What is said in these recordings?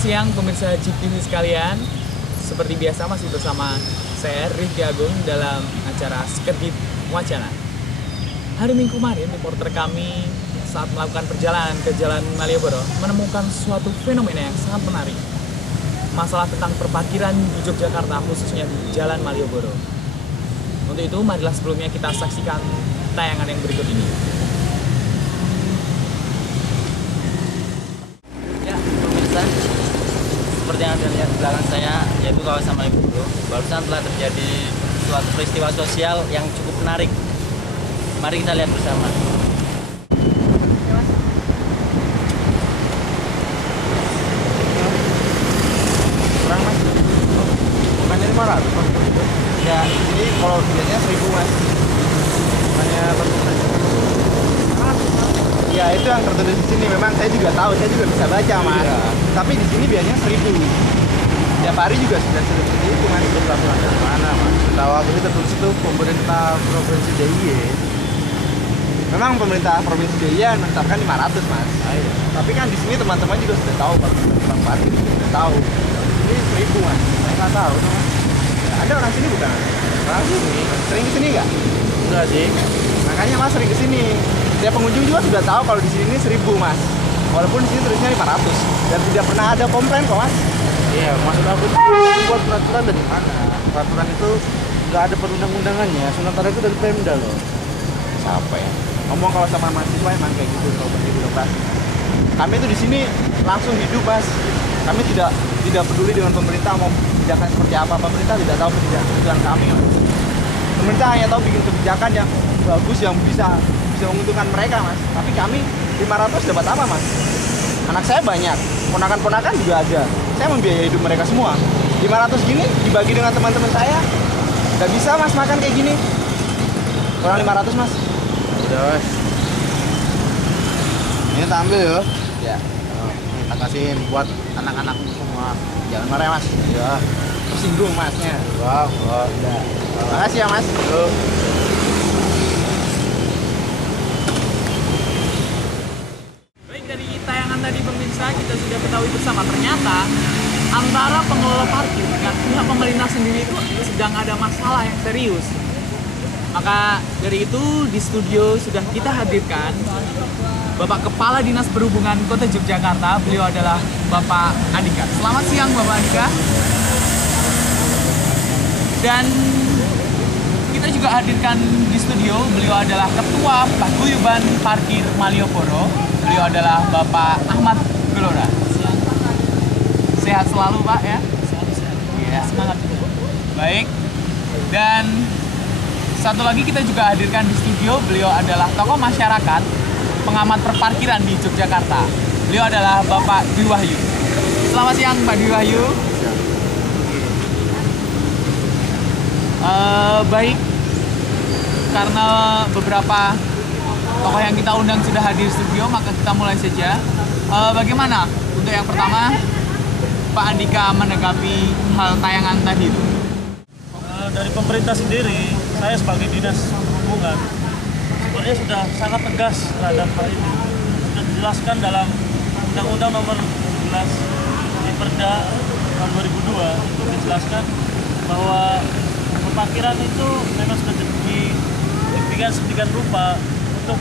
Selamat siang pemirsa GTV sekalian. Seperti biasa masih bersama saya Rifki Agung dalam acara Sekedip Wacana. Hari Minggu kemarin reporter kami saat melakukan perjalanan ke Jalan Malioboro menemukan suatu fenomena yang sangat menarik. Masalah tentang perparkiran di Yogyakarta, khususnya di Jalan Malioboro. Untuk itu marilah sebelumnya kita saksikan tayangan yang berikut ini. Seperti yang Anda lihat di belakang saya, yaitu kawasan Malioboro, barusan telah terjadi suatu peristiwa sosial yang cukup menarik. Mari kita lihat bersama. Kurang mas, bukannya 500 mas? Ya, ini kalau biasanya 1000 mas. Bukannya ya itu yang tertulis di sini. Memang saya juga tahu, saya juga bisa baca mas. Iya. Tapi di sini biasanya 1000. Tiap hari juga sudah seperti itu mas. Itu peraturan dari mana mas? Tahu aku ini tertulis itu pemerintah provinsi DIY. Memang pemerintah provinsi DIY menetapkan 500 mas. Iya. Tapi kan di sini teman-teman juga sudah tahu, Bang Parkir sudah tahu. Ini 1000 mas. Saya nggak tahu mas. Ada orang sini bukan? Orang sini. Sering kesini nggak? Enggak sih. Makanya mas sering kesini. Setiap pengunjung juga sudah tahu kalau di sini 1000 mas. Walaupun di sini tulisnya 500 dan tidak pernah ada komplain kok mas. Iya, maksud aku buat peraturan dari mana? Peraturan itu nggak ada perundang-undangannya. Sementara itu dari Pemda loh. Siapa ya? Ngomong kalau sama mahasiswa emang kayak gitu kalau bagi birokrasi. Kami itu di sini langsung hidup mas. Kami tidak peduli dengan pemerintah mau kebijakan seperti apa. Pemerintah tidak tahu kebijakan kami mas. Pemerintah hanya tahu bikin kebijakan yang bagus yang bisa menguntungkan mereka mas. Tapi kami 500 dapat apa mas? Anak saya banyak, ponakan-ponakan juga ada. Saya membiayai hidup mereka semua. 500 gini dibagi dengan teman-teman saya, nggak bisa mas makan kayak gini. Kurang 500 mas. Udah mas. Ini tak ambil ya. Ya. Ini tak kasihin buat anak-anakmu semua. Jangan marah ya mas. Iya. Tersinggung masnya. Wah, udah. Makasih ya mas. Baik, dari tayangan tadi pemirsa kita sudah ketahui bersama ternyata antara pengelola parkir dengan pihak pemerintah sendiri itu sedang ada masalah yang serius. Maka dari itu di studio sudah kita hadirkan Bapak Kepala Dinas Perhubungan Kota Yogyakarta. Beliau adalah Bapak Andika. Selamat siang Bapak Andika. Dan kita juga hadirkan di studio, beliau adalah Ketua Paguyuban Parkir Malioboro. Beliau adalah Bapak Ahmad Gelora. Sehat selalu Pak ya? Sehat. Ya, semangat. Baik. Dan satu lagi kita juga hadirkan di studio, beliau adalah tokoh masyarakat, pengamat perparkiran di Yogyakarta. Beliau adalah Bapak Dwi Wahyu. Selamat siang Pak Dwi Wahyu. Baik, karena beberapa tokoh yang kita undang sudah hadir di studio, maka kita mulai saja. Bagaimana untuk yang pertama Pak Andika menanggapi hal tayangan tadi itu? Dari pemerintah sendiri, saya sebagai dinas perhubungan sebenarnya sudah sangat tegas terhadap hal ini. Sudah dijelaskan dalam Undang-Undang Nomor 17 di Perda tahun 2002 itu dijelaskan bahwa parkiran itu memang sudah diberikan sedemikian rupa untuk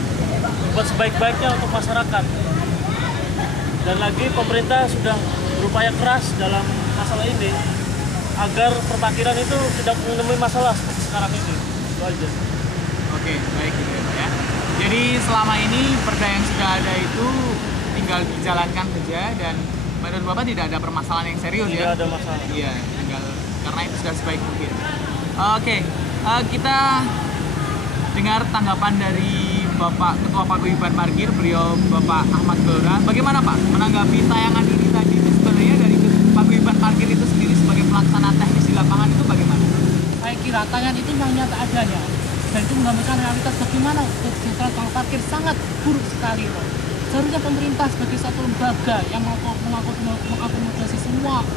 buat sebaik-baiknya untuk masyarakat. Dan lagi pemerintah sudah berupaya keras dalam masalah ini agar perparkiran itu tidak menemui masalah seperti sekarang ini. Itu aja. Oke, baik gitu ya Pak ya. Jadi selama ini perda yang sudah ada itu tinggal dijalankan saja dan menurut Bapak tidak ada permasalahan yang serius ya? Tidak ada masalah. Iya, tinggal karena itu sudah sebaik mungkin. Oke, kita dengar tanggapan dari Bapak Ketua Paguyuban Parkir, beliau Bapak Ahmad Gelora. Bagaimana Pak menanggapi tayangan ini tadi? Itu sebenarnya dari Paguyuban Parkir itu sendiri sebagai pelaksana teknis di lapangan itu bagaimana? Saya kira tayangan itu memang nyata adanya dan itu menggambarkan realitas bagaimana kesejahteraan tukang parkir sangat buruk sekali loh. Seharusnya pemerintah sebagai satu lembaga yang mengakomodasi semua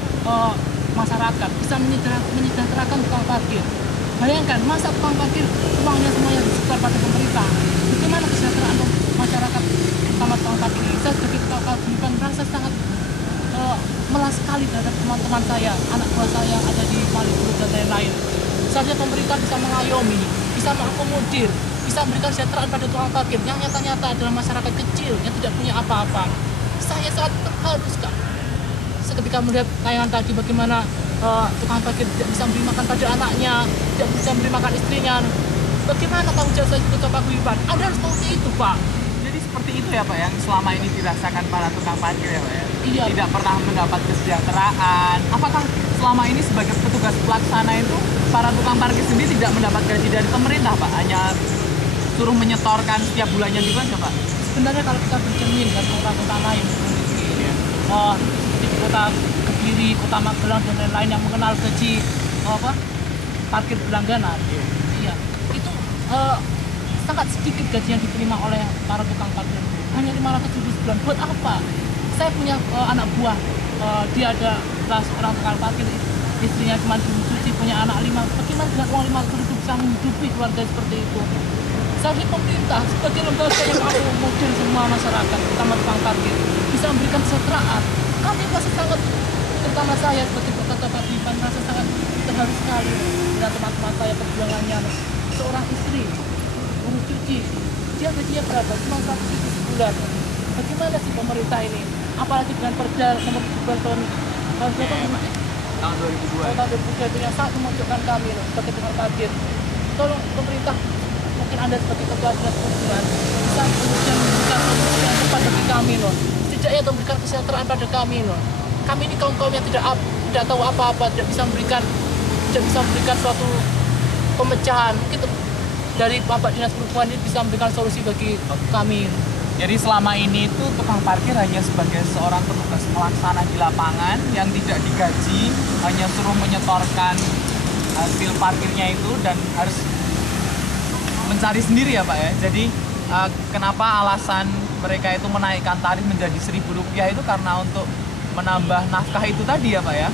masyarakat bisa menyejahterakan tukang parkir. Bayangkan masa tukang parkir uangnya semuanya disetor pada pemerintah. Bagaimana kesejahteraan masyarakat sama tukang parkir ini? Saya sebagai tukang parkir merasa sangat melas sekali terhadap teman-teman saya, anak buah saya yang ada di Malioboro dan lain-lain. Seharusnya pemerintah bisa mengayomi, bisa mengakomodir, bisa memberikan kesejahteraan pada tukang parkir yang nyata-nyata adalah masyarakat kecil yang tidak punya apa-apa. Saya sangat terharu sekali ketika melihat tayangan tadi bagaimana tukang parkir tidak bisa memberi makan pada anaknya, tidak bisa memberi makan istrinya. Bagaimana tanggung jawab saya sebagai paguyuban? Anda harus seperti itu, Pak. Jadi seperti itu ya Pak yang selama ini dirasakan para tukang parkir ya Pak ya? Iya. Tidak pernah mendapat kesejahteraan. Apakah selama ini sebagai petugas pelaksana itu para tukang parkir sendiri tidak mendapat gaji dari pemerintah Pak? Hanya suruh menyetorkan setiap bulannya juga saja Pak? Sebenarnya kalau kita bercermin dari kota-kota lain, di kota Kediri, kota Magelang dan lain-lain yang mengenal gaji parkir berlangganan, iya, itu sangat sedikit gaji yang diterima oleh para tukang parkir, hanya 500.000 sebulan. Buat apa? Saya punya anak buah, dia ada orang tukang parkir, istrinya cuma cuci, punya anak 5. Bagaimana dengan uang 500.000 bisa menghidupi keluarga seperti itu? Seharusnya pemerintah sebagai lembaga yang mengakomodir semua masyarakat, terutama tukang parkir, bisa memberikan kesejahteraan. Kami masih sangat, terutama saya sebagai pekerja paguyuban, merasa sangat terharu sekali dengan teman-teman saya perjuangannya. Seorang istri, urus cuci, dia gajinya berapa? Cuma 100.000 sebulan. Bagaimana sih pemerintah ini? Apalagi dengan Perda nomor 17 tahun Tahun 2002. tahun 2002 itu yang sangat memojokkan kami loh, sebagai tukang parkir. Tolong pemerintah, mungkin Anda sebagai ketua dinas perhubungan bisa kemudian memberikan solusi yang tepat bagi kami loh. Setidaknya untuk memberikan kesejahteraan pada kami loh. Kami ini kaum yang tidak tahu apa-apa, tidak bisa memberikan suatu pemecahan. Mungkin dari Bapak Dinas Perhubungan ini bisa memberikan solusi bagi kami. Jadi selama ini itu tukang parkir hanya sebagai seorang petugas pelaksana di lapangan yang tidak digaji, hanya suruh menyetorkan hasil parkirnya itu dan harus mencari sendiri ya Pak ya. Jadi kenapa alasan mereka itu menaikkan tarif menjadi Rp1.000 itu karena untuk menambah nafkah itu tadi ya Pak ya.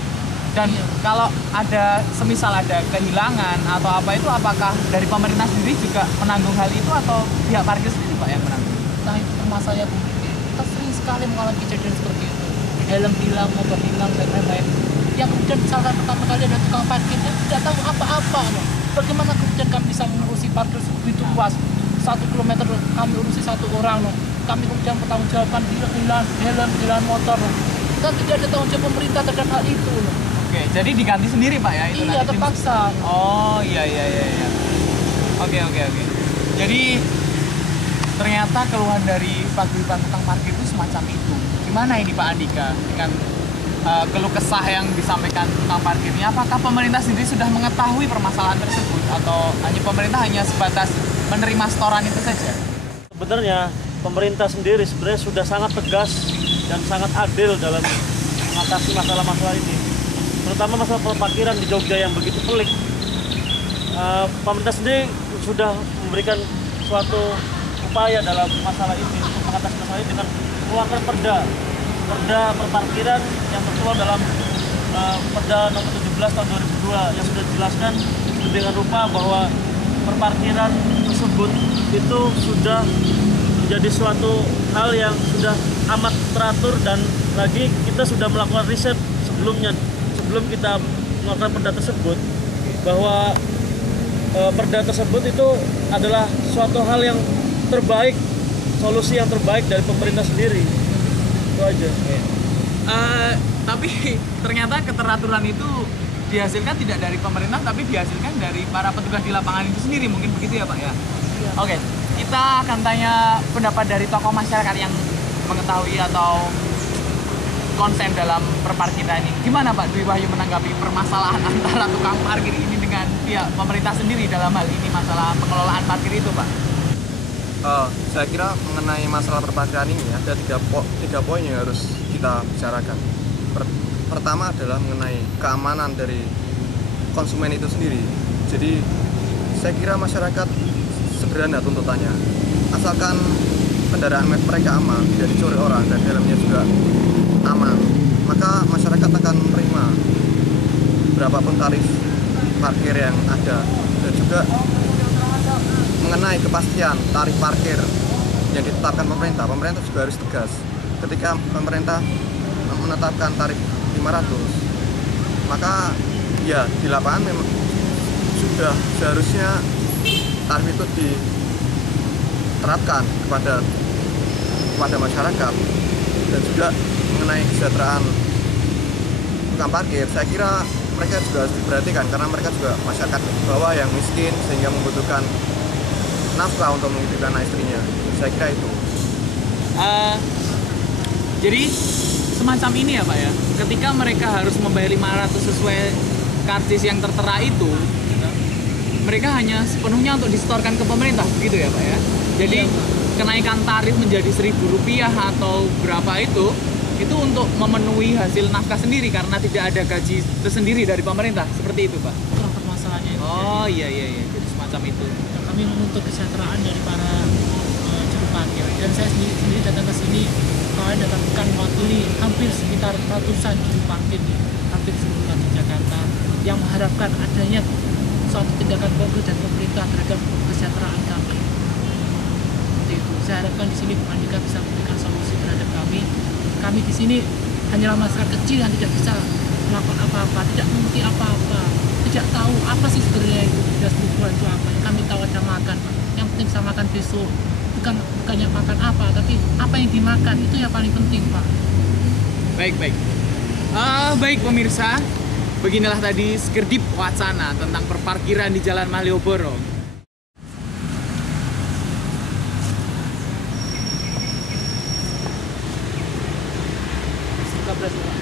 Dan kalau ada semisal ada kehilangan atau apa itu, apakah dari pemerintah sendiri juga menanggung hal itu atau pihak parkir sendiri Pak yang menanggung? Nah itu rumah saya Bu, kita sering sekali mengalami kejadian seperti itu. Helm hilang, motor hilang dan lain-lain. Yang kemudian misalkan pertama kali ada tukang parkir yang tidak tahu apa-apa. Bagaimana kemudian kami bisa mengurusi parkir begitu luas? 1 kilometer kami urusi 1 orang. Kami kemudian bertanggungjawabkan hilang helm, hilang motor. Dan tidak ada tanggung jawab pemerintah terhadap hal itu. Oke, jadi diganti sendiri Pak ya? Itu Iya, nanti terpaksa. Oh iya. Oke. Jadi ternyata keluhan dari paguyuban tukang parkir itu semacam itu. Gimana ini Pak Andika dengan keluh kesah yang disampaikan tukang parkirnya? Apakah pemerintah sendiri sudah mengetahui permasalahan tersebut atau hanya pemerintah hanya sebatas menerima setoran itu saja? Sebenarnya pemerintah sendiri sebenarnya sudah sangat tegas dan sangat adil dalam mengatasi masalah-masalah ini. Terutama masalah parkiran di Jogja yang begitu pelik. Pemerintah sendiri sudah memberikan suatu upaya dalam masalah ini untuk mengatasi masalah ini dengan mengeluarkan perda perparkiran yang tertuang dalam Perda nomor 17 tahun 2002 yang sudah dijelaskan dengan rupa bahwa perparkiran tersebut itu sudah menjadi suatu hal yang sudah amat teratur, dan lagi kita sudah melakukan riset sebelum kita melakukan perda tersebut bahwa perda tersebut itu adalah suatu hal yang terbaik, solusi yang terbaik dari pemerintah sendiri. Itu aja. Tapi ternyata keteraturan itu dihasilkan tidak dari pemerintah tapi dihasilkan dari para petugas di lapangan itu sendiri, mungkin begitu ya Pak ya? Iya. Oke, kita akan tanya pendapat dari tokoh masyarakat yang mengetahui atau konsen dalam perparkiran ini. Gimana Pak Dwi Wahyu menanggapi permasalahan antara tukang parkir ini dengan pihak pemerintah sendiri dalam hal ini masalah pengelolaan parkir itu Pak? Saya kira mengenai masalah perparkiran ini ada tiga poin yang harus kita bicarakan. Pertama adalah mengenai keamanan dari konsumen itu sendiri. Jadi saya kira masyarakat sederhana tuntutannya, asalkan kendaraan mereka aman, tidak dicuri orang dan helmnya juga aman, maka masyarakat akan menerima berapapun tarif parkir yang ada. Dan juga mengenai kepastian tarif parkir yang ditetapkan pemerintah juga harus tegas. Ketika pemerintah menetapkan tarif 500, maka ya di lapangan memang sudah seharusnya tarif itu diterapkan kepada masyarakat. Dan juga mengenai kesejahteraan tukang parkir, saya kira mereka juga harus diperhatikan karena mereka juga masyarakat bawah yang miskin sehingga membutuhkan nafkah untuk menghidupkan istrinya. Saya kira itu. Jadi semacam ini ya Pak ya, ketika mereka harus membayar 500 sesuai karcis yang tertera itu, mereka hanya sepenuhnya untuk disetorkan ke pemerintah, begitu ya Pak ya. Jadi kenaikan tarif menjadi Rp1.000 atau berapa itu untuk memenuhi hasil nafkah sendiri karena tidak ada gaji tersendiri dari pemerintah, seperti itu Pak. Itulah permasalahannya. Oh iya, jadi semacam itu. Kami menuntut kesejahteraan dari para juru parkir, dan saya sendiri datang ke sini, kalian datangkan mewakili hampir sekitar ratusan juru parkir di hampir seluruh kota Jakarta yang mengharapkan adanya suatu tindakan konkret dan pemerintah terhadap kesejahteraan kami. Seperti itu. Saya harapkan di sini Pak Andika bisa memberikan solusi terhadap kami. Kami di sini hanyalah masyarakat kecil yang tidak bisa melakukan apa-apa, tidak mengerti apa-apa, tidak tahu apa sih sebenarnya itu jas bukuan itu apa. Yang kami tahu ada makan, Pak. Yang penting bisa makan besok. Bukannya makan apa, tapi apa yang dimakan itu yang paling penting, Pak. Baik. Baik pemirsa, beginilah tadi sekedip wacana tentang perparkiran di Jalan Malioboro. Suka berhasil, Pak.